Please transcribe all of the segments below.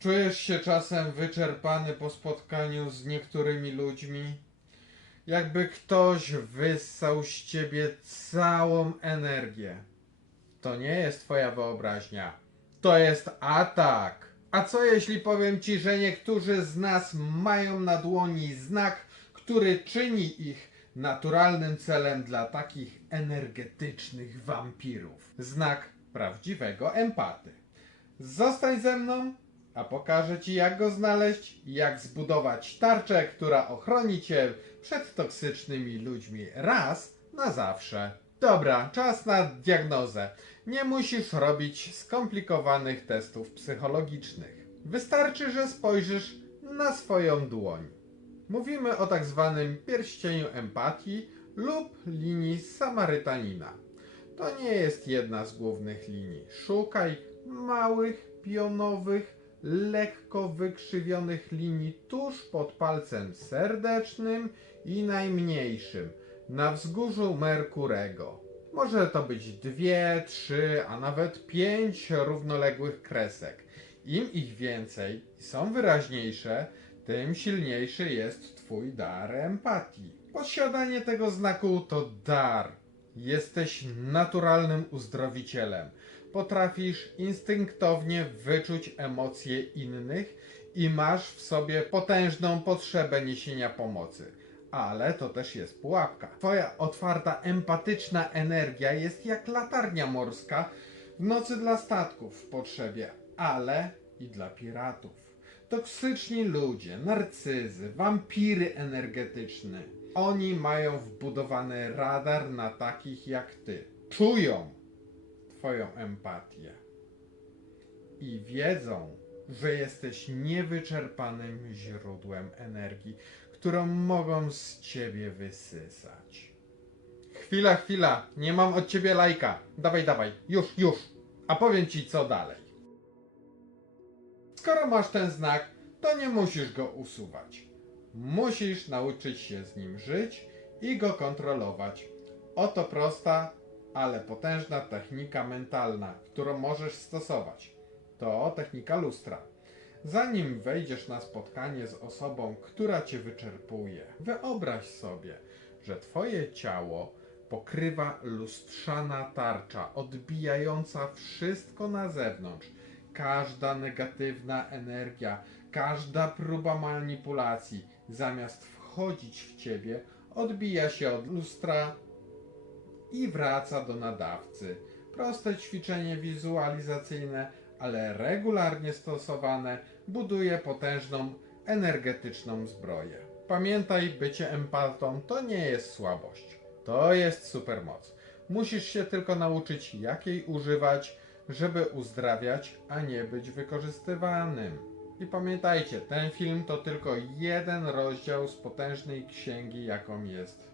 Czujesz się czasem wyczerpany po spotkaniu z niektórymi ludźmi? Jakby ktoś wyssał z ciebie całą energię. To nie jest twoja wyobraźnia. To jest atak. A co jeśli powiem ci, że niektórzy z nas mają na dłoni znak, który czyni ich naturalnym celem dla takich energetycznych wampirów? Znak prawdziwego empaty. Zostań ze mną, a pokażę ci jak go znaleźć i jak zbudować tarczę, która ochroni cię przed toksycznymi ludźmi raz na zawsze. Dobra, czas na diagnozę. Nie musisz robić skomplikowanych testów psychologicznych. Wystarczy, że spojrzysz na swoją dłoń. Mówimy o tak zwanym pierścieniu empatii lub linii Samarytanina. To nie jest jedna z głównych linii. Szukaj małych, pionowych, lekko wykrzywionych linii tuż pod palcem serdecznym i najmniejszym, na wzgórzu Merkurego. Może to być dwie, trzy, a nawet pięć równoległych kresek. Im ich więcej i są wyraźniejsze, tym silniejszy jest Twój dar empatii. Posiadanie tego znaku to dar. Jesteś naturalnym uzdrowicielem. Potrafisz instynktownie wyczuć emocje innych i masz w sobie potężną potrzebę niesienia pomocy. Ale to też jest pułapka. Twoja otwarta, empatyczna energia jest jak latarnia morska w nocy dla statków w potrzebie, ale i dla piratów. Toksyczni ludzie, narcyzy, wampiry energetyczne. Oni mają wbudowany radar na takich jak ty. Czują Twoją empatię. I wiedzą, że jesteś niewyczerpanym źródłem energii, którą mogą z ciebie wysysać. Chwila, chwila, nie mam od ciebie lajka. Dawaj, dawaj, już, już. A powiem ci co dalej. Skoro masz ten znak, to nie musisz go usuwać. Musisz nauczyć się z nim żyć i go kontrolować. Oto prosta, ale potężna technika mentalna, którą możesz stosować. To technika lustra. Zanim wejdziesz na spotkanie z osobą, która cię wyczerpuje, wyobraź sobie, że twoje ciało pokrywa lustrzana tarcza, odbijająca wszystko na zewnątrz. Każda negatywna energia, każda próba manipulacji, zamiast wchodzić w ciebie, odbija się od lustra i wraca do nadawcy. Proste ćwiczenie wizualizacyjne, ale regularnie stosowane, buduje potężną energetyczną zbroję. Pamiętaj, bycie empatą to nie jest słabość. To jest supermoc. Musisz się tylko nauczyć, jak jej używać, żeby uzdrawiać, a nie być wykorzystywanym. I pamiętajcie, ten film to tylko jeden rozdział z potężnej księgi, jaką jest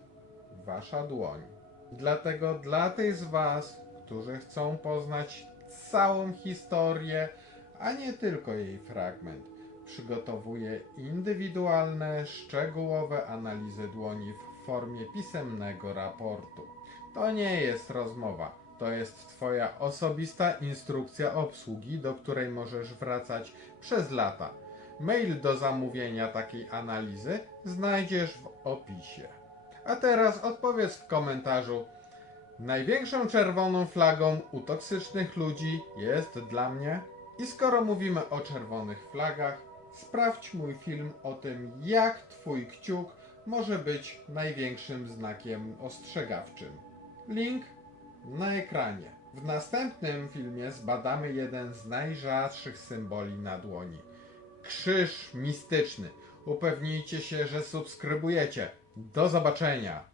Wasza dłoń. Dlatego dla tych z Was, którzy chcą poznać całą historię, a nie tylko jej fragment, przygotowuję indywidualne, szczegółowe analizy dłoni w formie pisemnego raportu. To nie jest rozmowa, to jest Twoja osobista instrukcja obsługi, do której możesz wracać przez lata. Mail do zamówienia takiej analizy znajdziesz w opisie. A teraz odpowiedz w komentarzu. Największą czerwoną flagą u toksycznych ludzi jest dla mnie. I skoro mówimy o czerwonych flagach, sprawdź mój film o tym, jak Twój kciuk może być największym znakiem ostrzegawczym. Link na ekranie. W następnym filmie zbadamy jeden z najrzadszych symboli na dłoni. Krzyż mistyczny. Upewnijcie się, że subskrybujecie. Do zobaczenia!